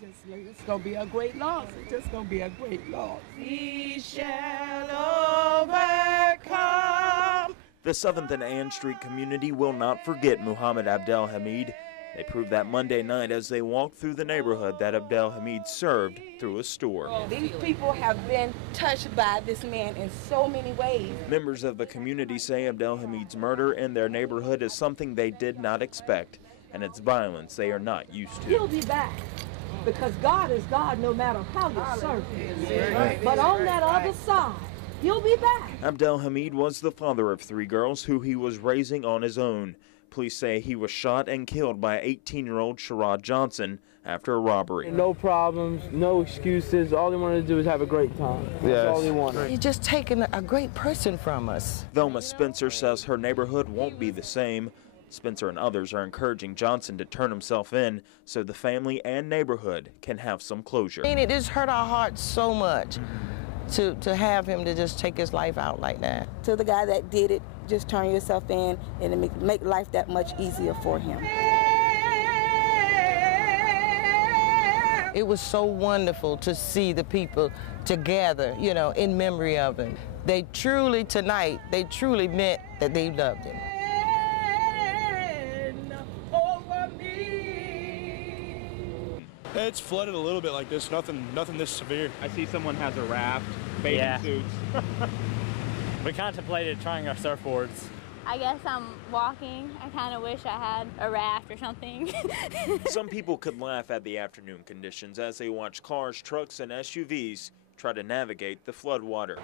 It's going to be a great loss. It's just going to be a great loss. We shall overcome. The 7th and Ann Street community will not forget Muhammad Abdel Hamid. They proved that Monday night as they walked through the neighborhood that Abdel Hamid served through a store. These people have been touched by this man in so many ways. Members of the community say Abdel Hamid's murder in their neighborhood is something they did not expect, and it's violence they are not used to. He'll be back, because God is God no matter how you serve him. But on that other side, he'll be back. Abdel Hamid was the father of 3 girls who he was raising on his own. Police say he was shot and killed by 18-year-old Sherrod Johnson after a robbery. No problems, no excuses. All he wanted to do is have a great time. That's all he wanted. You're just taking a great person from us. Velma Spencer says her neighborhood won't be the same. Spencer and others are encouraging Johnson to turn himself in so the family and neighborhood can have some closure. I mean, it just hurt our hearts so much to have him to just take his life out like that. To the guy that did it, just turn yourself in and make life that much easier for him. It was so wonderful to see the people together, you know, in memory of him. They truly, tonight, they truly meant that they loved him. It's flooded a little bit like this, nothing this severe. I see someone has a raft, bathing suits. We contemplated trying our surfboards. I guess I'm walking. I kind of wish I had a raft or something. Some people could laugh at the afternoon conditions as they watch cars, trucks, and SUVs try to navigate the floodwater.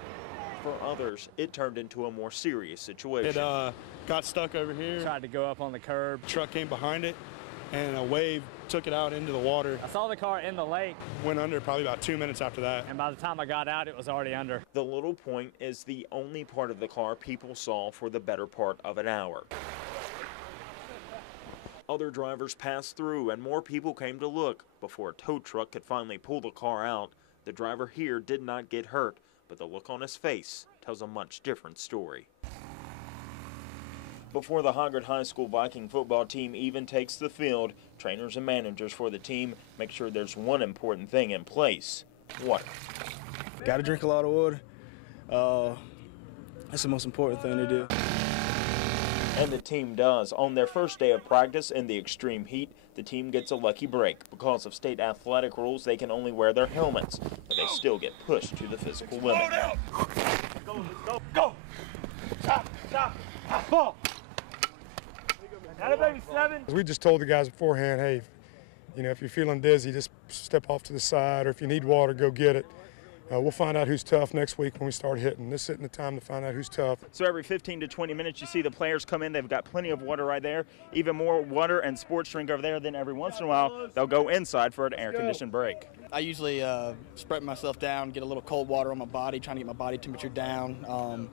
For others, it turned into a more serious situation. It got stuck over here. Tried to go up on the curb. Truck came behind it, and a wave took it out into the water. I saw the car in the lake. Went under probably about 2 minutes after that. And by the time I got out, it was already under. The Little Point is the only part of the car people saw for the better part of an hour. Other drivers passed through and more people came to look before a tow truck could finally pull the car out. The driver here did not get hurt, but the look on his face tells a much different story. Before the Hoggard High School Viking football team even takes the field, trainers and managers for the team make sure there's one important thing in place: water. Got to drink a lot of water. That's the most important thing to do. And the team does. On their first day of practice in the extreme heat, the team gets a lucky break. Because of state athletic rules, they can only wear their helmets, but they still get pushed to the physical limit. Go, go, go! Stop, stop, ball! Baby 7. We just told the guys beforehand, hey, you know, if you're feeling dizzy, just step off to the side, or if you need water, go get it. We'll find out who's tough next week when we start hitting. This isn't the time to find out who's tough. So every 15 to 20 minutes, you see the players come in. They've got plenty of water right there, even more water and sports drink over there. Then every once in a while, they'll go inside for an air-conditioned break. I usually spread myself down, get a little cold water on my body, trying to get my body temperature down.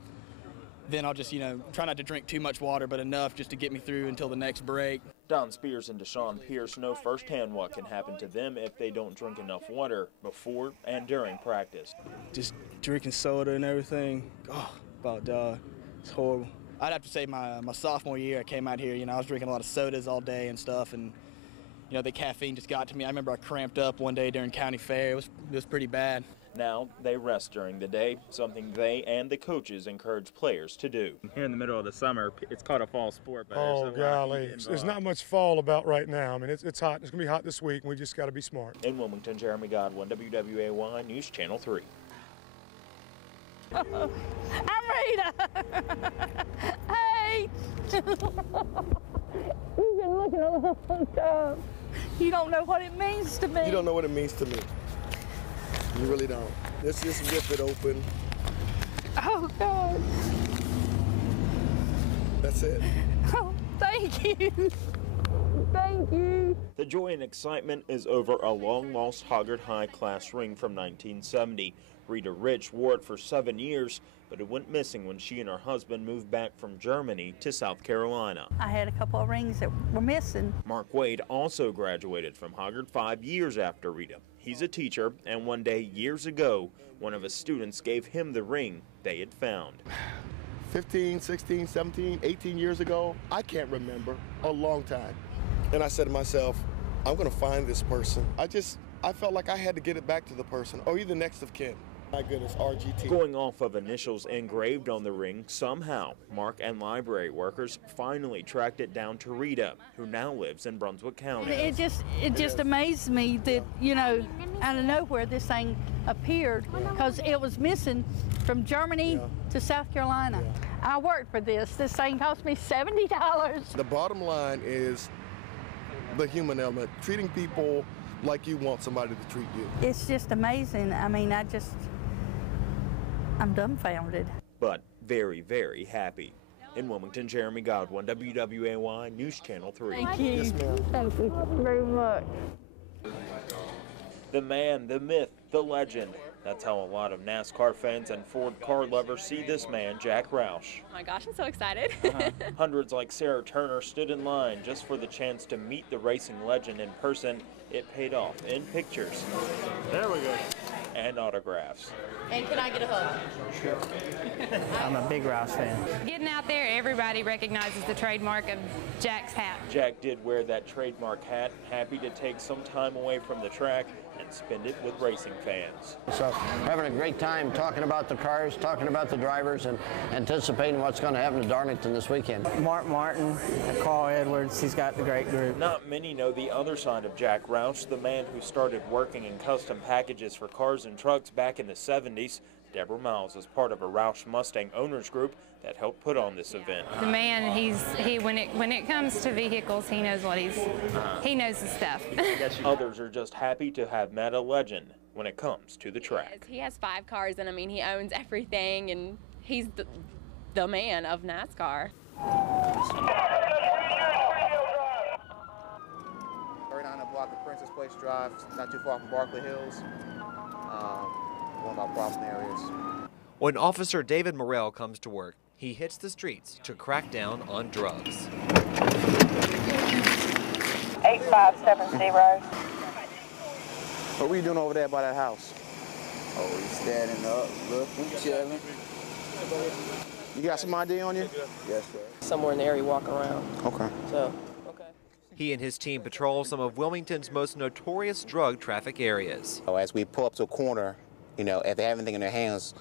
Then I'll just, try not to drink too much water, but enough just to get me through until the next break. Don Spears and Deshaun Pierce know firsthand what can happen to them if they don't drink enough water before and during practice. Just drinking soda and everything, it's horrible. I'd have to say my sophomore year I came out here, I was drinking a lot of sodas all day and stuff, and the caffeine just got to me. I remember I cramped up one day during county fair. It was pretty bad. Now they rest during the day, something they and the coaches encourage players to do. Here in the middle of the summer, it's called a fall sport. But oh, golly. There's not much fall about right now. I mean, it's hot. It's going to be hot this week, and we just got to be smart. In Wilmington, Jeremy Godwin, WWAY News Channel 3. I'm Rita. Hey. You've been looking a long time. You don't know what it means to me. You don't know what it means to me. You really don't. Let's just rip it open. Oh, God. That's it. Oh, thank you. Thank you. The joy and excitement is over a long-lost Hoggard High class ring from 1970. Rita Rich wore it for 7 years, but it went missing when she and her husband moved back from Germany to South Carolina. I had a couple of rings that were missing. Mark Wade also graduated from Hoggard 5 years after Rita. He's a teacher, and one day, years ago, one of his students gave him the ring they had found. 15, 16, 17, 18 years ago, I can't remember, a long time. And I said to myself, I'm gonna find this person. I just I felt like I had to get it back to the person, or either next of kin. My goodness, RGT. Going off of initials engraved on the ring, somehow, Mark and library workers finally tracked it down to Rita, who now lives in Brunswick County. It just amazed me that, you know, out of nowhere this thing appeared, because it was missing from Germany to South Carolina. I worked for this. This thing cost me $70. The bottom line is the human element, treating people like you want somebody to treat you. It's just amazing. I mean, I'm dumbfounded. But very, very happy. In Wilmington, Jeremy Godwin, WWAY News Channel 3. Thank you. Yes, ma'am. Thank you very much. The man, the myth, the legend. That's how a lot of NASCAR fans and Ford car lovers see this man, Jack Roush. Oh my gosh, I'm so excited. Hundreds like Sarah Turner stood in line just for the chance to meet the racing legend in person. It paid off in pictures. There we go. And autographs. And can I get a hug? Sure. I'm a big Roush fan. Getting out there, everybody recognizes the trademark of Jack's hat. Jack did wear that trademark hat, happy to take some time away from the track and spend it with racing fans. So having a great time talking about the cars, talking about the drivers, and anticipating what's going to happen to Darlington this weekend. Mark Martin, Carl Edwards, he's got the great group. Not many know the other side of Jack Roush, the man who started working in custom packages for cars and trucks back in the 70s. Deborah Miles is part of a Roush Mustang owners group that helped put on this event. The man, when it comes to vehicles, he knows what he knows his stuff. Others are just happy to have met a legend when it comes to the track. He has 5 cars, and I mean, he owns everything, and he's the man of NASCAR. Right on the block of Princess Place Drive, not too far from Barkley Hills. One of our problem areas. When Officer David Morrell comes to work, he hits the streets to crack down on drugs. 8570. What were you doing over there by that house? Oh, we standing up, looking, chilling. You got some ID on you? Yes, sir. Somewhere in the area, walk around. Okay. So, He and his team patrol some of Wilmington's most notorious drug traffic areas. As we pull up to a corner, you know, if they have anything in their hands,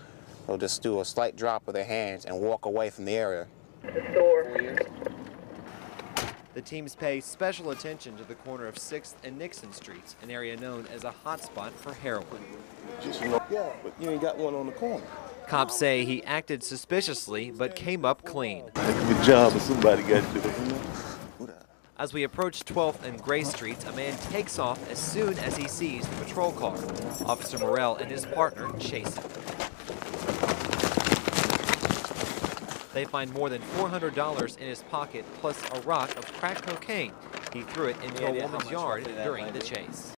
they'll just do a slight drop with their hands and walk away from the area. The teams pay special attention to the corner of 6th and Nixon Streets, an area known as a hotspot for heroin. Yeah, but you ain't got one on the corner. Cops say he acted suspiciously but came up clean. Good job, but somebody got to do it. As we approach 12th and Gray Streets, a man takes off as soon as he sees the patrol car. Officer Morrell and his partner chase him. They find more than $400 in his pocket, plus a rock of crack cocaine. He threw it into a woman's yard during the chase.